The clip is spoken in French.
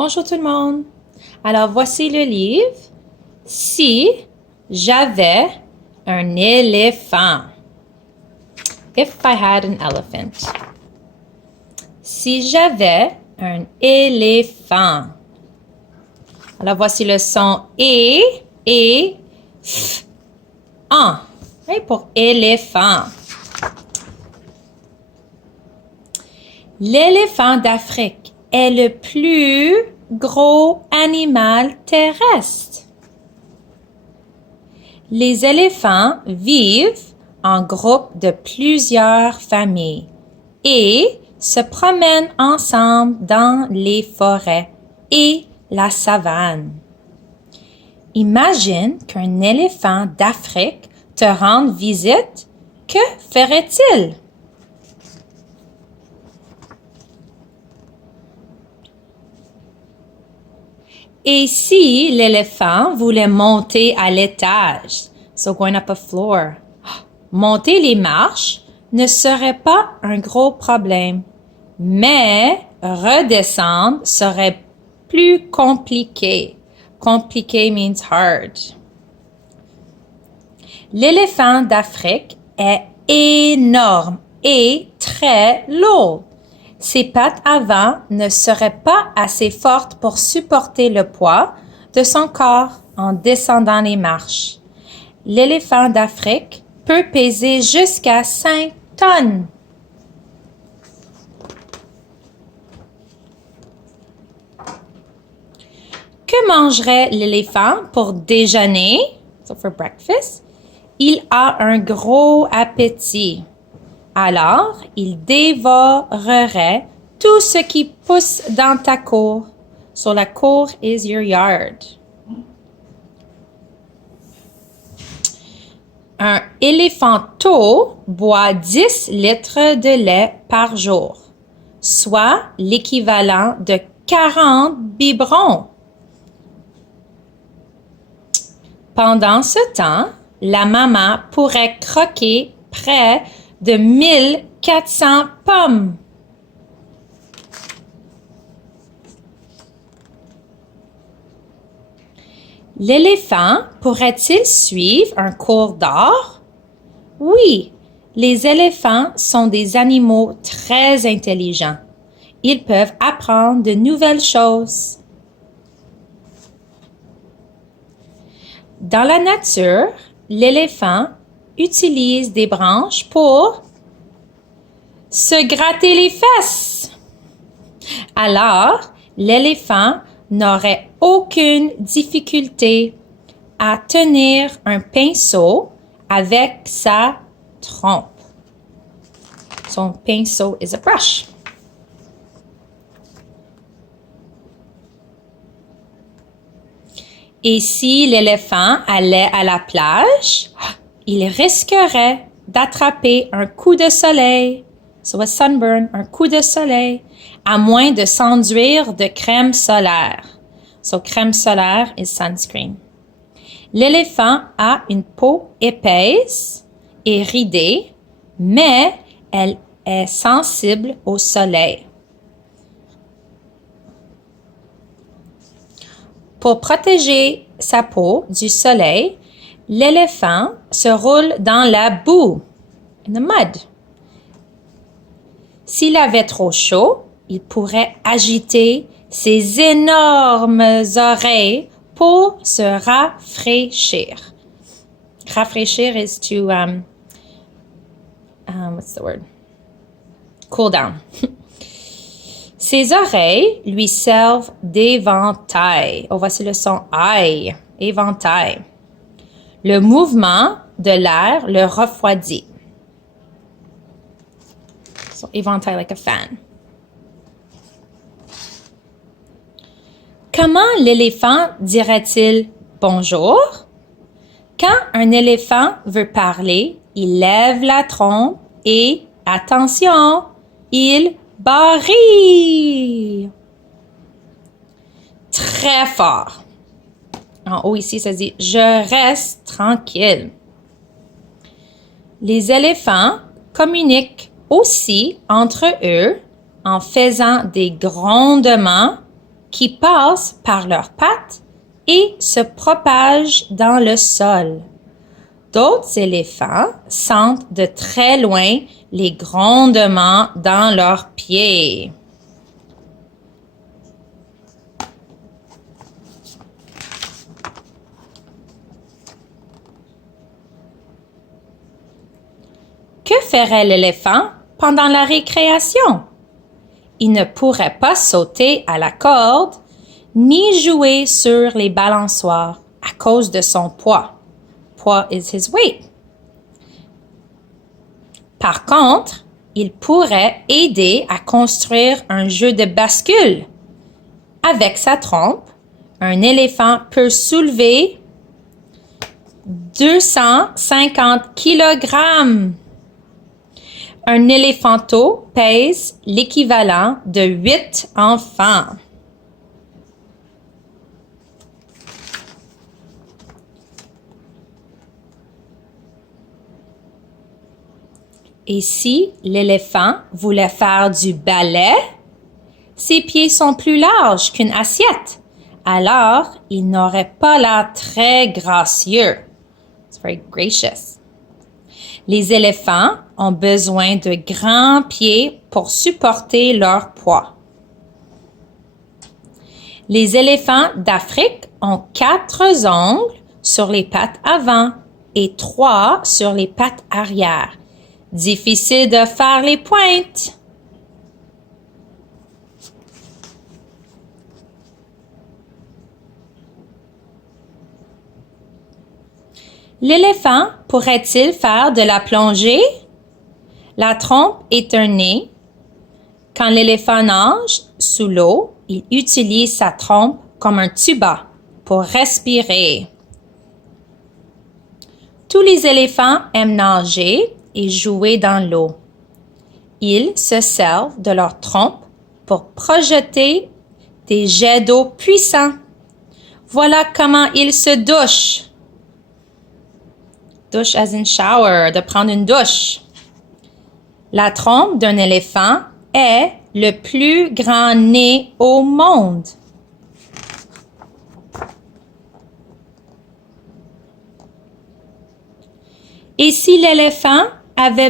Bonjour tout le monde. Alors voici le livre. Si j'avais un éléphant. If I had an elephant. Si j'avais un éléphant. Alors voici le son et f, en. Oui, pour éléphant. L'éléphant d'Afrique est le plus gros animal terrestre. Les éléphants vivent en groupe de plusieurs familles et se promènent ensemble dans les forêts et la savane. Imagine qu'un éléphant d'Afrique te rende visite. Que ferait-il? Et si l'éléphant voulait monter à l'étage, so going up a floor, monter les marches ne serait pas un gros problème, mais redescendre serait plus compliqué. Compliqué means hard. L'éléphant d'Afrique est énorme et très lourd. Ses pattes avant ne seraient pas assez fortes pour supporter le poids de son corps en descendant les marches. L'éléphant d'Afrique peut peser jusqu'à 5 tonnes. Que mangerait l'éléphant pour déjeuner? So for breakfast. Il a un gros appétit. Alors, il dévorerait tout ce qui pousse dans ta cour. So la cour is your yard. Un éléphanteau boit 10 litres de lait par jour, soit l'équivalent de 40 biberons. Pendant ce temps, la maman pourrait croquer près de 1400 pommes. L'éléphant pourrait-il suivre un cours d'art? Oui, les éléphants sont des animaux très intelligents. Ils peuvent apprendre de nouvelles choses. Dans la nature, l'éléphant utilise des branches pour se gratter les fesses. Alors, l'éléphant n'aurait aucune difficulté à tenir un pinceau avec sa trompe. Son pinceau is a brush. Et si l'éléphant allait à la plage, il risquerait d'attraper un coup de soleil, so a sunburn, un coup de soleil, à moins de s'enduire de crème solaire. So crème solaire is sunscreen. L'éléphant a une peau épaisse et ridée, mais elle est sensible au soleil. Pour protéger sa peau du soleil, l'éléphant se roule dans la boue, in the mud. S'il avait trop chaud, il pourrait agiter ses énormes oreilles pour se rafraîchir. Rafraîchir is to, what's the word? Cool down. Ses oreilles lui servent d'éventail. Oh, voici le son I, éventail. Le mouvement de l'air le refroidit. So, éventail like a fan. Comment l'éléphant dirait-il bonjour? Quand un éléphant veut parler, il lève la trompe et, attention, il barille. Très fort. En haut ici, ça dit « Je reste tranquille ». Les éléphants communiquent aussi entre eux en faisant des grondements qui passent par leurs pattes et se propagent dans le sol. D'autres éléphants sentent de très loin les grondements dans leurs pieds. Que ferait l'éléphant pendant la récréation? Il ne pourrait pas sauter à la corde ni jouer sur les balançoires à cause de son poids. Poids is his weight. Par contre, il pourrait aider à construire un jeu de bascule. Avec sa trompe, un éléphant peut soulever 250 kg. Un éléphanteau pèse l'équivalent de 8 enfants. Et si l'éléphant voulait faire du ballet, ses pieds sont plus larges qu'une assiette, alors il n'aurait pas l'air très gracieux. It's very gracious. Les éléphants ont besoin de grands pieds pour supporter leur poids. Les éléphants d'Afrique ont 4 ongles sur les pattes avant et 3 sur les pattes arrière. Difficile de faire les pointes. L'éléphant pourrait-il faire de la plongée? La trompe est un nez. Quand l'éléphant nage sous l'eau, il utilise sa trompe comme un tuba pour respirer. Tous les éléphants aiment nager et jouer dans l'eau. Ils se servent de leur trompe pour projeter des jets d'eau puissants. Voilà comment ils se douchent. Douche as in shower, de prendre une douche. La trompe d'un éléphant est le plus grand nez au monde. Et si l'éléphant avait